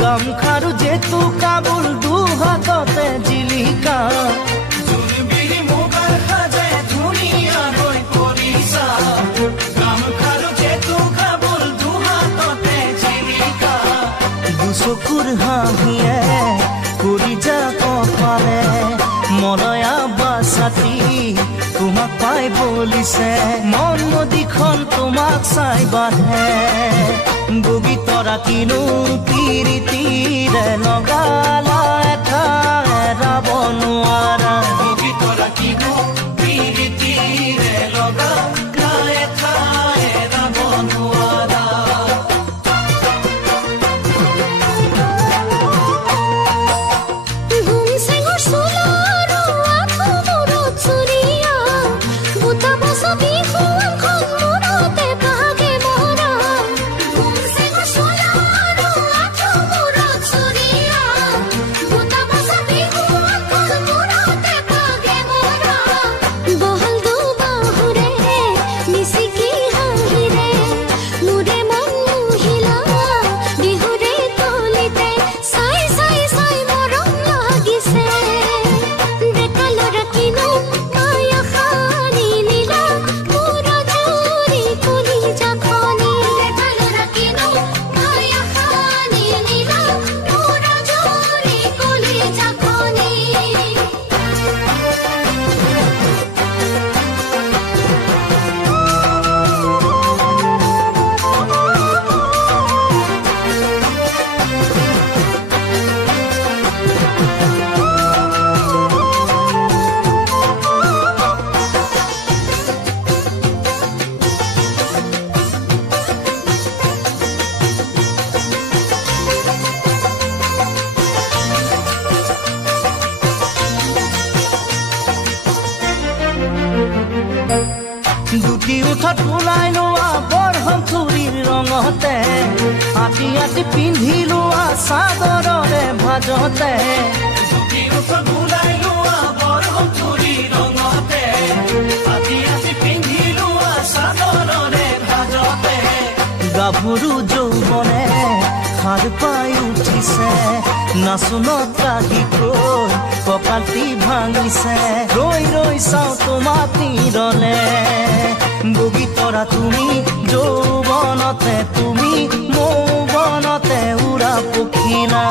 গামখাৰু জেতু কাবুল দুহাততে জিলিকা জোনবিৰি মুগাৰ সাজে ধুনীয়াকৈ কৰিছা গামখাৰু জেতু কাবুল দুহাততে জিলিকা দুচকুৰ হাঁহিয়ে কৰি যা কপালে মনয়া বাছাতি তোমাক পাই বলিছে মন নদীখন তোমাক চাই বাঢ়ে বগী তৰা কিনো পিৰিতিৰে লগালা এটা এৰাব নোৱাৰা বগী তৰা কিনো পিৰিতিৰে লগালা এটা এৰাব নোৱাৰা দুটি উঠত ওলাই লোৱা বৰহম চুৰিৰ ৰঙতে আটি আটি পিন্ধি লোৱা চাদৰৰে ভাজতে দুটি উঠত ওলাই লোৱা বৰহম চুৰিৰ ৰঙতে আটি আটি পিন্ধি লোৱা চাদৰৰে ভাজতে গাভৰু যৌৱনে সাৰ পাই উঠিছে নাচনত কাহিকৈ কঁকালটি ভাঙিছে ৰৈ ৰৈ চাওঁ তোমাক তীৰলে বগী তৰা তুমি যৌৱনতে তুমি মৌৱনতে উৰা পখিলা